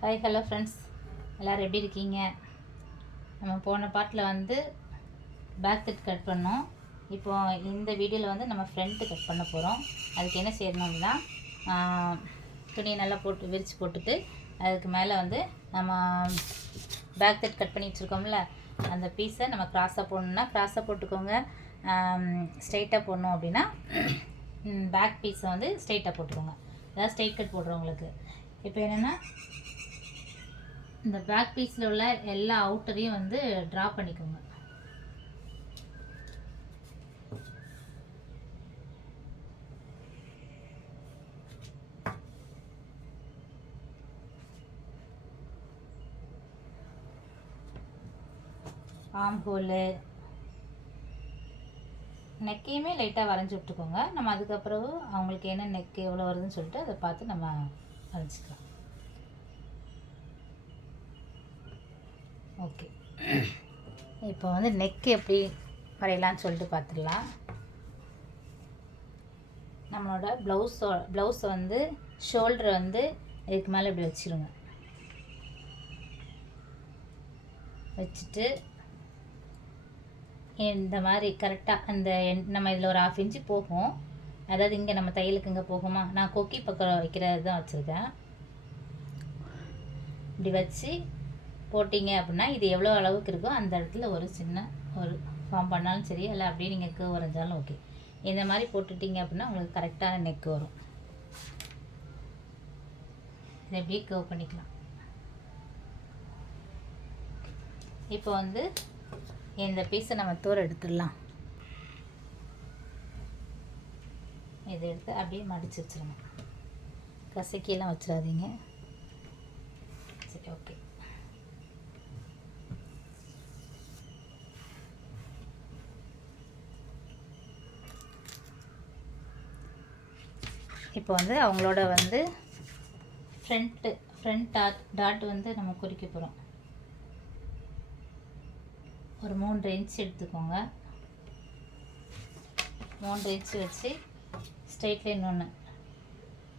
Hi hello friends, எல்லோரும் எப்படி இருக்கீங்க? நம்ம போன பாட்டில் வந்து பேக் கட் கட் பண்ணோம். இப்போது இந்த வீடியோவில் வந்து நம்ம ஃப்ரண்ட்டு கட் பண்ண போகிறோம். அதுக்கு என்ன செய்யணும் அப்படின்னா, துணியை நல்லா போட்டு விரித்து போட்டுட்டு அதுக்கு மேலே வந்து நம்ம பேக் கட் பண்ணி வச்சுருக்கோம்ல, அந்த பீஸை நம்ம க்ராஸாக போடணுன்னா க்ராஸாக போட்டுக்கோங்க. ஸ்ட்ரைட்டாக போடணும் அப்படின்னா பேக் பீஸை வந்து ஸ்ட்ரைட்டாக போட்டுக்கோங்க. அதாவது ஸ்ட்ரைட் கட் போடுறவங்களுக்கு. இப்போ என்னென்னா, இந்த பேக் பீஸில் உள்ள எல்லா அவுட்டரையும் வந்து ட்ரா பண்ணிக்கோங்க. ஆம் ஹோலு நெக்கையுமே லைட்டாக வரைஞ்சி விட்டுக்கோங்க. நம்ம அதுக்கப்புறம் அவங்களுக்கு என்ன நெக் எவ்வளோ வருதுன்னு சொல்லிட்டு அதை பார்த்து நம்ம வரைஞ்சிக்கலாம். ஓகே, இப்போ வந்து நெக்கு எப்படி வரையலான்னு சொல்லிட்டு பார்த்துடலாம். நம்மளோட ப்ளவுஸை வந்து ஷோல்டரை வந்து இதுக்கு மேலே இப்படி வச்சுருங்க. வச்சுட்டு இந்த மாதிரி கரெக்டாக அந்த நம்ம இதில் ஒரு 1/2 இன்ச்சு போகும். அதாவது இங்கே நம்ம தையலுக்கு இங்கே போகுமா, நான் கொக்கி பக்கம் வைக்கிறது தான் வச்சுருக்கேன். இப்படி வச்சு போட்டிங்க அப்படின்னா இது எவ்வளோ அளவுக்கு இருக்கோ அந்த இடத்துல ஒரு சின்ன ஒரு ஃபார்ம் பண்ணாலும் சரி, இல்லை அப்படியே நீங்கள் கேர்வ் வரைஞ்சாலும் ஓகே. இந்த மாதிரி போட்டுட்டிங்க அப்படின்னா உங்களுக்கு கரெக்டான நெக் வரும். இதை அப்படியே கேர்வ் பண்ணிக்கலாம். இப்போ வந்து இந்த பீஸை நம்ம தூர எடுத்துடலாம். இதை எடுத்து அப்படியே மடித்து வச்சுருங்க. கசக்கியெல்லாம் வச்சிடாதீங்க. சரி, ஓகே. இப்போ வந்து அவங்களோட வந்து ஃப்ரண்ட் டாட் வந்து நம்ம குறிக்க போகிறோம். ஒரு 3 இன்ச் எடுத்துக்கோங்க. 3 இன்ச் வச்சு ஸ்ட்ரெயிட் லைன் ஒன்று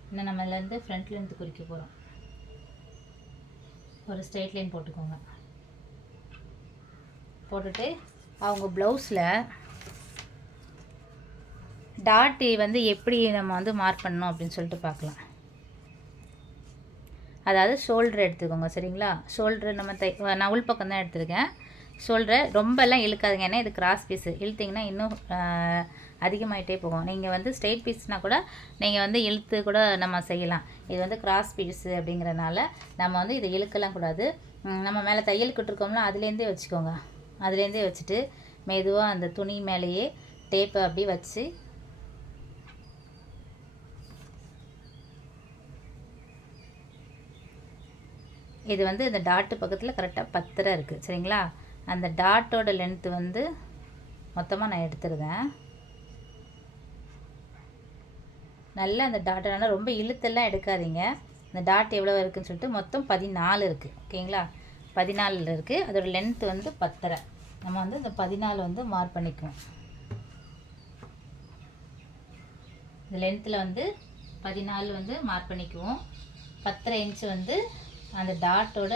இன்னும் நம்ம இதுலேருந்து ஃப்ரண்ட்லேருந்து குறிக்க போகிறோம். ஒரு ஸ்ட்ரெயிட் லைன் போட்டுக்கோங்க. போட்டுட்டு அவங்க ப்ளவுஸில் டாட் வந்து எப்படி நம்ம வந்து மார்க் பண்ணணும் அப்படின்னு சொல்லிட்டு பார்க்கலாம். அதாவது ஷோல்டர் எடுத்துக்கோங்க, சரிங்களா? ஷோல்டர் நம்ம நான் உள் பக்கம் தான் எடுத்துருக்கேன். ஷோல்டரை ரொம்பலாம் இழுக்காதுங்க, ஏன்னா இது கிராஸ் பீஸு. இழுத்திங்கன்னா இன்னும் அதிகமாகிட்டே போகும். நீங்கள் வந்து ஸ்ட்ரெயிட் பீஸ்னால் கூட நீங்கள் வந்து இழுத்து கூட நம்ம செய்யலாம். இது வந்து கிராஸ் பீஸு அப்படிங்கிறனால நம்ம வந்து இதை இழுக்கலாம் கூடாது. நம்ம மேலே தையலுக்கிட்டு இருக்கோம்ல, அதுலேருந்தே வச்சுக்கோங்க. அதுலேருந்தே வச்சுட்டு மெதுவாக அந்த துணி மேலேயே டேப்பை அப்படி வச்சு இது வந்து இந்த டாட்டு பக்கத்தில் கரெக்டாக 10 இருக்குது, சரிங்களா? அந்த டாட்டோட லென்த்து வந்து மொத்தமாக நான் எடுத்துருவேன். நல்லா அந்த டாட்டை ரொம்ப இழுத்தெல்லாம் எடுக்காதீங்க. இந்த டாட் எவ்வளோ இருக்குதுன்னு சொல்லிட்டு மொத்தம் 14 இருக்குது, ஓகேங்களா? 14 இருக்குது. அதோட லென்த்து வந்து 10. நம்ம வந்து இந்த 14 வந்து மார்க் பண்ணிக்குவோம். இந்த லென்த்தில் வந்து 14 வந்து மார்க் பண்ணிக்குவோம். 10 இன்ச்சு வந்து அந்த டாட்டோட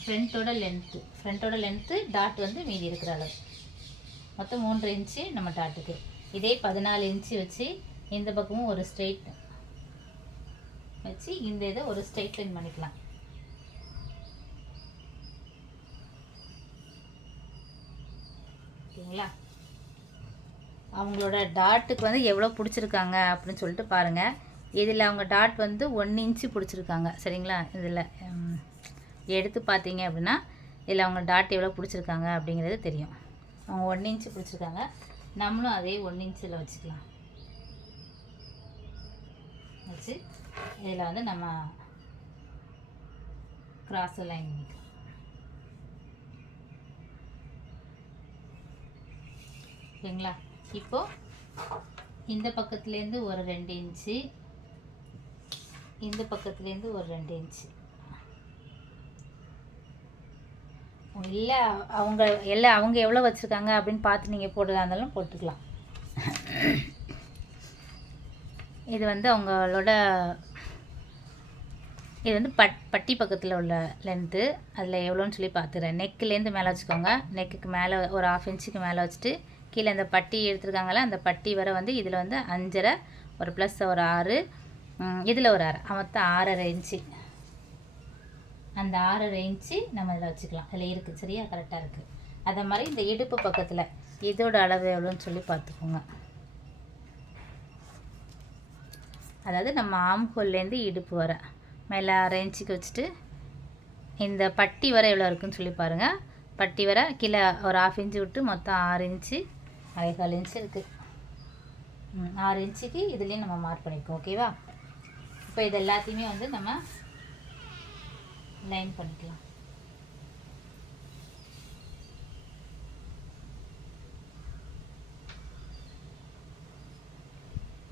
ஃப்ரண்ட்டோட லென்த்து டாட் வந்து மீதி இருக்கிற அளவு மொத்தம் 3 இன்ச்சு நம்ம டாட்டுக்கு. இதே 14 இன்ச்சு வச்சு இந்த பக்கமும் ஒரு ஸ்ட்ரெயிட் வச்சு இந்த இதை ஒரு ஸ்ட்ரெயிட் லைன் பண்ணிக்கலாம். ஓகேங்களா? அவங்களோட டாட்டுக்கு வந்து எவ்வளோ பிடிச்சிருக்காங்க அப்படின்னு சொல்லிட்டு பாருங்கள். இதில் அவங்க டாட் வந்து 1 இன்ச்சு பிடிச்சிருக்காங்க, சரிங்களா? இதில் எடுத்து பார்த்தீங்க அப்படின்னா இதில் அவங்க டாட் எவ்வளோ பிடிச்சிருக்காங்க அப்படிங்கிறது தெரியும். அவங்க 1 இன்ச்சு பிடிச்சிருக்காங்க. நம்மளும் அதே 1 இன்ச்சில் வச்சுக்கலாம். வச்சு இதில் வந்து நம்ம கிராஸ் லைன் பண்ணிக்கலாம். ஓகேங்களா? இப்போது இந்த பக்கத்துலேருந்து ஒரு 2 இன்ச்சு, இந்த பக்கத்துலேருந்து ஒரு 2 இன்ச்சு. இல்லை அவங்க எவ்வளோ வச்சுருக்காங்க அப்படின்னு பார்த்து நீங்கள் போடுறதா இருந்தாலும் போட்டுக்கலாம். இது வந்து அவங்களோட இது வந்து பட்டி பக்கத்தில் உள்ள லென்த்து, அதில் எவ்வளோன்னு சொல்லி பார்த்துக்கிறேன். நெக்குலேருந்து மேலே வச்சுக்கோங்க. நெக்குக்கு மேலே ஒரு 1/2 இன்ச்சுக்கு மேலே வச்சுட்டு கீழே இந்த பட்டி எடுத்துருக்காங்களே அந்த பட்டி வரை வந்து இதில் வந்து 5.5 ஒரு ப்ளஸ் ஒரு 6 இதில் ஒரு 6 மொத்தம் 6.5 இன்ச்சு. அந்த 6.5 இன்ச்சு நம்ம இதில் வச்சுக்கலாம். அதில் இருக்குது சரியா, கரெக்டாக இருக்குது. அதே மாதிரி இந்த இடுப்பு பக்கத்தில் இதோட அளவு எவ்வளோன்னு சொல்லி பார்த்துக்கோங்க. அதாவது நம்ம ஆம்ஹோல்லேருந்து இடுப்பு வர மேலே 6 இன்ச்சுக்கு வச்சுட்டு இந்த பட்டி வரை எவ்வளோ இருக்குதுன்னு சொல்லி பாருங்கள். பட்டி வரை கீழே ஒரு 1/2 இன்ச்சு விட்டு மொத்தம் 6 இன்ச்சு 1/4 இன்ச்சு இருக்குது. 6 இன்ச்சுக்கு இதுலேயும் நம்ம மார்க் பண்ணிக்கோம். ஓகேவா? இப்போ இது எல்லாத்தையுமே வந்து நம்ம லைன் பண்ணிக்கலாம்.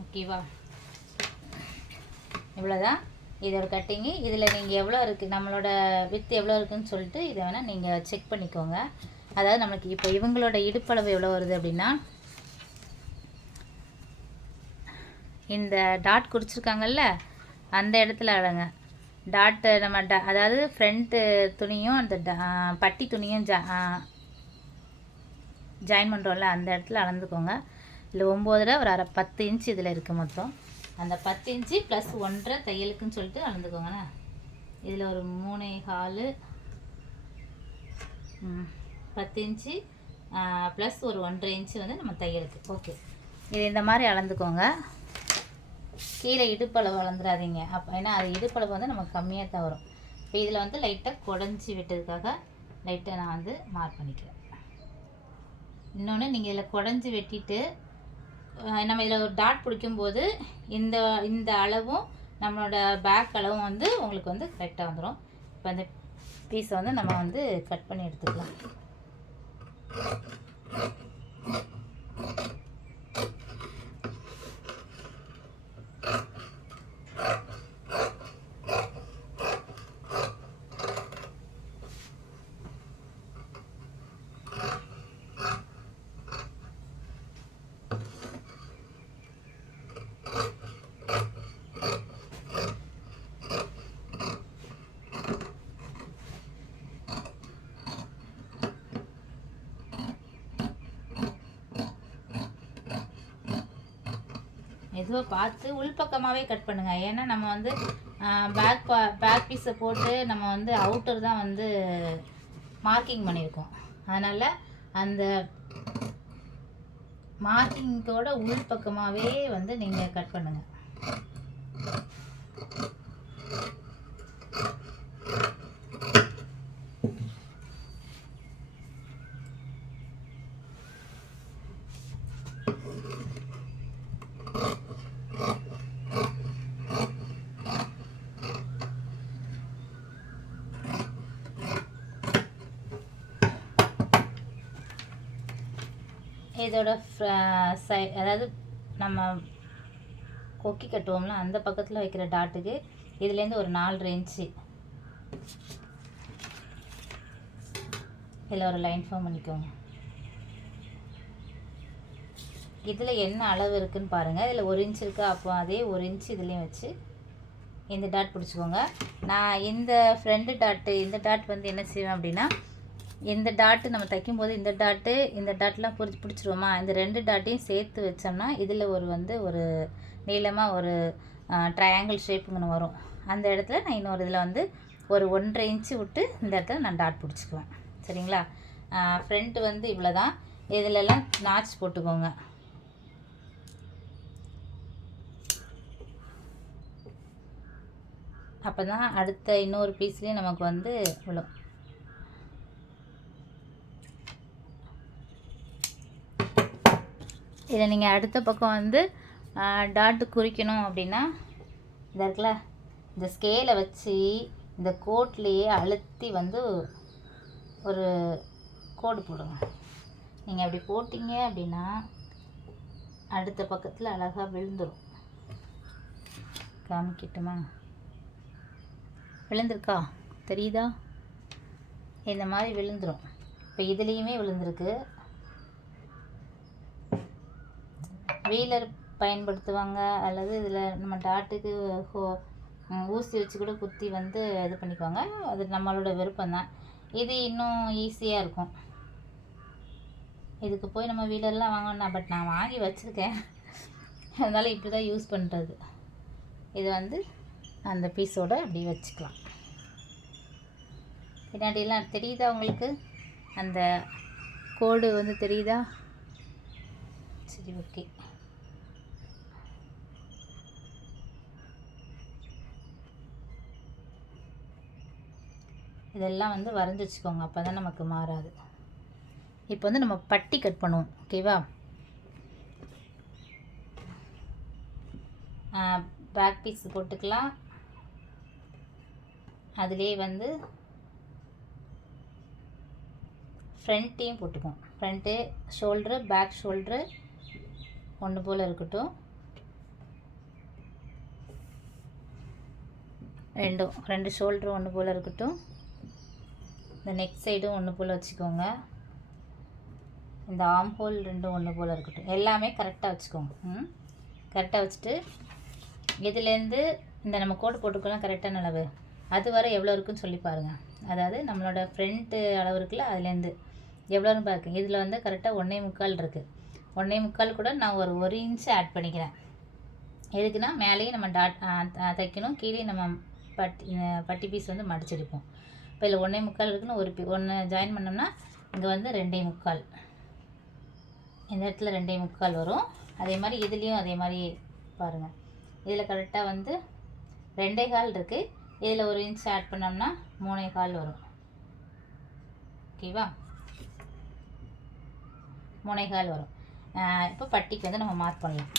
ஓகேவா? இவ்வளோதான் இதோட கட்டிங்கு. இதில் நீங்கள் எவ்வளோ இருக்குது, நம்மளோட வித்து எவ்வளோ இருக்குதுன்னு சொல்லிட்டு இதை வேணால் நீங்கள் செக் பண்ணிக்கோங்க. அதாவது நம்மளுக்கு இப்போ இவங்களோட இடுப்பளவு எவ்வளோ வருது அப்படின்னா, இந்த டாட் குறிச்சிருக்காங்கல்ல அந்த இடத்துல அளங்க. டாட்டு நம்ம அதாவது ஃப்ரண்ட்டு துணியும் அந்த பட்டி துணியும் ஜாயின் பண்ணுறோம்ல அந்த இடத்துல அளந்துக்கோங்க. இல்லை 9 ஒரு 10 இன்ச்சு இதில் இருக்குது மொத்தம். அந்த 10 இன்ச்சு ப்ளஸ் 1.5 தையலுக்குன்னு சொல்லிட்டு அளந்துக்கோங்கண்ணா. இதில் ஒரு 3.4 10 இன்ச்சு ப்ளஸ் ஒரு 1.5 இன்ச்சு வந்து நம்ம தையலுக்கு. ஓகே, இது இந்த மாதிரி அளந்துக்கோங்க. கீழே இடுப்பளவு அளந்துடாதீங்க. ஏன்னா அது இடுப்பளவு வந்து நமக்கு கம்மியாக தான் வரும். இப்போ இதில் வந்து லைட்டாக குடஞ்சி விட்டதுக்காக லைட்டாக நான் வந்து மார்க் பண்ணிக்கிறேன். இன்னொன்று, நீங்கள் இதில் குடஞ்சி வெட்டிட்டு நம்ம இதில் ஒரு டாட் பிடிக்கும்போது இந்த அளவும் நம்மளோட பேக் அளவும் வந்து உங்களுக்கு வந்து கரெக்டாக வந்துடும். இப்போ அந்த பீஸை வந்து நம்ம வந்து கட் பண்ணி எடுத்துக்கலாம். மெதுவாக பார்த்து உள்பக்கமாகவே கட் பண்ணுங்கள். ஏன்னா நம்ம வந்து பேக் பீஸை போட்டு நம்ம வந்து அவுட்டர் தான் வந்து மார்க்கிங் பண்ணியிருக்கோம். அதனால் அந்த மார்க்கிங்கோட உள்பக்கமாகவே வந்து நீங்கள் கட் பண்ணுங்கள். இதோட அதாவது நம்ம கொக்கி கட்டுவோம்ல அந்த பக்கத்தில் வைக்கிற டாட்டுக்கு இதுலேருந்து ஒரு 4.5 இன்ச்சு இதில் ஒரு லைன் ஃபார்ம் பண்ணிக்கோங்க. இதில் என்ன அளவு இருக்குதுன்னு பாருங்கள். இதில் 1 இன்ச் இருக்குது. அப்போ அதே 1 இன்ச்சு இதுலேயும் வச்சு இந்த டாட் பிடிச்சிக்கோங்க. நான் இந்த ஃப்ரண்ட் டாட்டு இந்த டாட் வந்து என்ன செய்வேன் அப்படின்னா, இந்த டாட்டு நம்ம தைக்கும்போது இந்த டாட்லாம் பிடிச்சிருவோமா, இந்த 2 டாட்டையும் சேர்த்து வச்சோம்னா இதில் ஒரு நீளமாக ஒரு ட்ரையாங்கிள் ஷேப்புங்கன்னு வரும். அந்த இடத்துல நான் இன்னொரு இதில் வந்து ஒரு 1.5 இன்ச்சு விட்டு இந்த இடத்துல நான் டாட் பிடிச்சிக்குவேன். சரிங்களா? ஃப்ரண்ட்டு வந்து இவ்வளோ தான். இதிலெல்லாம் நாச் போட்டுக்கோங்க. அப்போ தான் அடுத்த இன்னொரு பீஸ்லேயும் நமக்கு வந்து இவ்வளோ. இதை நீங்கள் அடுத்த பக்கம் வந்து டாட்டு குறிக்கணும் அப்படின்னா இந்த இருக்குல்ல, இந்த ஸ்கேலை வச்சு இந்த கோட்லேயே அழுத்தி வந்து ஒரு கோடு போடுங்க. நீங்கள் அப்படி போட்டிங்க அப்படின்னா அடுத்த பக்கத்தில் அழகாக விழுந்துடும். காமிக்கட்டுமா? விழுந்திருக்கா? தெரியுதா? இந்த மாதிரி விழுந்துடும். இப்போ இதுலேயுமே விழுந்திருக்கு. வீலர் பயன்படுத்துவாங்க, அல்லது இதில் நம்ம டாட்டுக்கு ஊசி வச்சு கூட குத்தி வந்து இது பண்ணிக்குவாங்க. அது நம்மளோட விருப்பம்தான். இது இன்னும் ஈஸியாக இருக்கும். இதுக்கு போய் நம்ம வீடெல்லாம் வாங்கணும்னா, பட் நான் வாங்கி வச்சுருக்கேன். அதனால் இப்படி தான் யூஸ் பண்ணுறது. இது வந்து அந்த பீஸோடு அப்படி வச்சுக்கலாம். பின்னாடியெல்லாம் தெரியுதா உங்களுக்கு? அந்த கோடு வந்து தெரியுதா? சரி, ஓகே. இதெல்லாம் வந்து வரைஞ்சி வச்சுக்கோங்க, அப்போ தான் நமக்கு மாறாது. இப்போ வந்து நம்ம பட்டி கட் பண்ணுவோம், ஓகேவா? பேக் பீஸ் போட்டுக்கலாம். அதிலே வந்து ஃப்ரண்ட்டையும் போட்டுக்குவோம். ஃப்ரண்ட்டு ஷோல்ட்ரு, பேக் ஷோல்ட்ரு ஒன்று போல் இருக்கட்டும். ரெண்டு ஷோல்ட்ரு ஒன்று போல் இருக்கட்டும். இந்த நெக் சைடும் ஒன்று போல் வச்சுக்கோங்க. இந்த ஆம் ஹோல் ரெண்டும் ஒன்று போல் இருக்கட்டும். எல்லாமே கரெக்டாக வச்சுக்கோங்க. கரெக்டாக வச்சுட்டு இதுலேருந்து இந்த நம்ம கோடு போட்டுக்கலாம் கரெக்டான அளவு, அது வரை எவ்வளோ இருக்குன்னு சொல்லி பாருங்கள். அதாவது நம்மளோட ஃப்ரண்ட்டு அளவு இருக்குல்ல, அதுலேருந்து எவ்வளோன்னு பாருங்க. இதில் வந்து கரெக்டாக 1.25 இருக்குது. 1.25 கூட நான் ஒரு இன்ச்சு ஆட் பண்ணிக்கிறேன். எதுக்குன்னா மேலேயும் நம்ம தைக்கணும், கீழே நம்ம பட்டி பீஸ் வந்து மடிச்சிருப்போம். இப்போ இதில் 1.25 இருக்குன்னு ஒன்று ஜாயின் பண்ணோம்னா இங்கே வந்து 2.25, இந்த இடத்துல 2.25 வரும். அதே மாதிரி இதுலேயும் அதே மாதிரி பாருங்கள். இதில் கரெக்டாக வந்து 2.25 இருக்குது. இதில் ஒரு இன்ச் ஆட் பண்ணோம்னா 3.25 வரும். ஓகேவா? 3.25 வரும். இப்போ பட்டிக்கு வந்து நம்ம மார்க் பண்ணலாம்.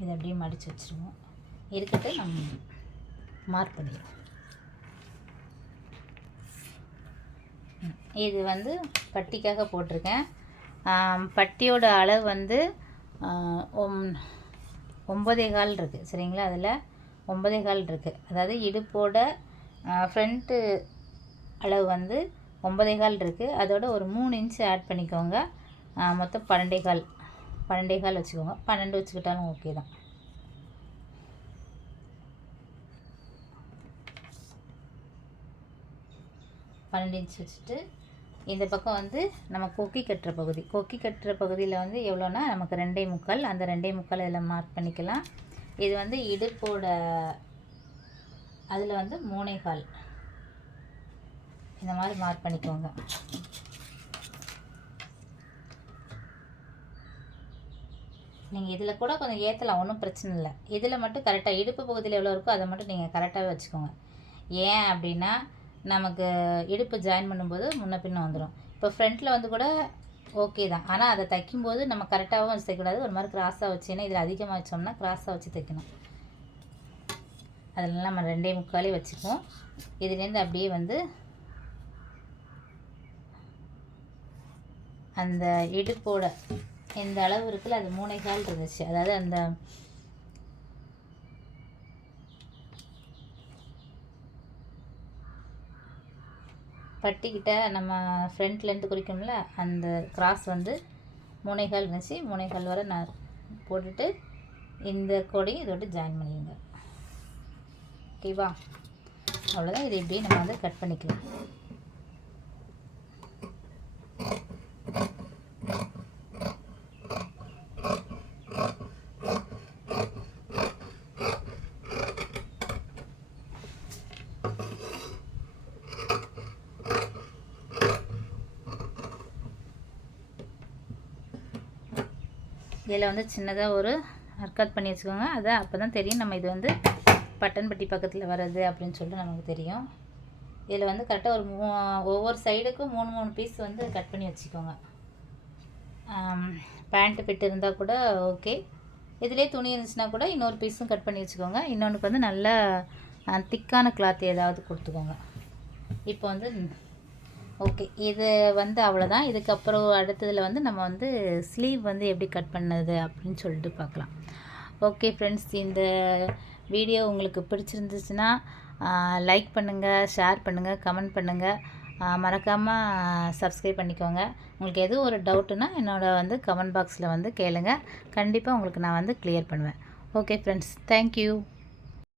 இதை அப்படியே மடித்து வச்சுருவோம். இருக்கட்டு நம்ம மார்க் பண்ணிடுவோம். இது வந்து பட்டிக்காக போட்டிருக்கேன். பட்டியோட அளவு வந்து 9.25 இருக்குது, சரிங்களா? அதில் 9.25 இருக்குது. அதாவது இடுப்போட ஃப்ரண்ட்டு அளவு வந்து 9.25 இருக்குது. அதோட ஒரு 3 இன்ச்சு ஆட் பண்ணிக்கோங்க. மொத்தம் 12.25 வச்சுக்கோங்க. 12 வச்சுக்கிட்டாலும் ஓகே தான். இன்ச்சு வச்சுட்டு இந்த பக்கம் வந்து நம்ம கொக்கி கட்டுற பகுதியில் வந்து எவ்வளோன்னா நமக்கு 2.25, அந்த 2.25 இதில் மார்க் பண்ணிக்கலாம். இது வந்து இடுப்போட அதில் வந்து 3.25 இந்த மாதிரி மார்க் பண்ணிக்கோங்க. நீங்கள் இதில் கூட கொஞ்சம் ஏற்றலாம், ஒன்றும் பிரச்சனை இல்லை. இதில் மட்டும் கரெக்டாக இடுப்பு பகுதியில் எவ்வளோ இருக்கோ அதை மட்டும் நீங்கள் கரெக்டாகவே வச்சுக்கோங்க. ஏன் அப்படின்னா நமக்கு இடுப்பு ஜாயின் பண்ணும்போது முன்ன பின்ன வந்துடும். இப்போ ஃப்ரண்ட்டில் வந்து கூட ஓகே தான், ஆனால் அதை தைக்கும்போது நம்ம கரெக்டாகவும் வச்சு தைக்கக்கூடாது. ஒரு மாதிரி கிராஸாக வச்சுன்னா இதில் அதிகமாக வச்சோம்னா கிராஸாக வச்சு தைக்கணும். அதெல்லாம் நம்ம 2.25 வச்சுக்குவோம். இதுலேருந்து அப்படியே வந்து அந்த இடுப்போட இந்த அளவு இருக்குல்ல, அது 3.25 இருந்துச்சு. அதாவது அந்த பட்டிக்கிட்ட நம்ம ஃப்ரண்ட்லேருந்து குறிக்கோம்ல, அந்த கிராஸ் வந்து 3.25 இருந்துச்சு. 3.25 வரை நான் போட்டுட்டு இந்த கோடையும் இதோட ஜாயின் பண்ணிடுங்க. ஓகேவா? அவ்வளோதான். இது இப்படியே நம்ம வந்து கட் பண்ணிக்கலாம். இதில் வந்து சின்னதாக ஒரு அர்க்காட் பண்ணி வச்சுக்கோங்க. அதான் அப்போ தான் தெரியும் நம்ம இது வந்து பட்டன்பட்டி பக்கத்தில் வர்றது அப்படின்னு சொல்லிட்டு நமக்கு தெரியும். இதில் வந்து கரெக்டாக ஒரு ஒவ்வொரு சைடுக்கும் 3 பீஸ் வந்து கட் பண்ணி வச்சுக்கோங்க. பேண்ட்டு ஃபிட் இருந்தால் கூட ஓகே. இதிலே துணி இருந்துச்சுன்னா கூட இன்னொரு பீஸும் கட் பண்ணி வச்சுக்கோங்க. இன்னொன்றுக்கு வந்து நல்ல திக்கான கிளாத் ஏதாவது கொடுத்துக்கோங்க. இப்போ வந்து ஓகே, இது வந்து அவ்வளோதான். இதுக்கப்புறம் அடுத்ததில் வந்து நம்ம வந்து ஸ்லீவ் வந்து எப்படி கட் பண்ணது அப்படின்னு சொல்லிட்டு பார்க்கலாம். ஓகே ஃப்ரெண்ட்ஸ், இந்த வீடியோ உங்களுக்கு பிடிச்சிருந்துச்சுன்னா லைக் பண்ணுங்கள், ஷேர் பண்ணுங்கள், கமெண்ட் பண்ணுங்கள், மறக்காமல் சப்ஸ்கிரைப் பண்ணிக்கோங்க. உங்களுக்கு எதுவும் ஒரு டவுட்டுன்னா என்னோடய வந்து கமெண்ட் பாக்ஸில் வந்து கேளுங்க. கண்டிப்பாக உங்களுக்கு நான் வந்து கிளியர் பண்ணுவேன். Okay friends, thank you.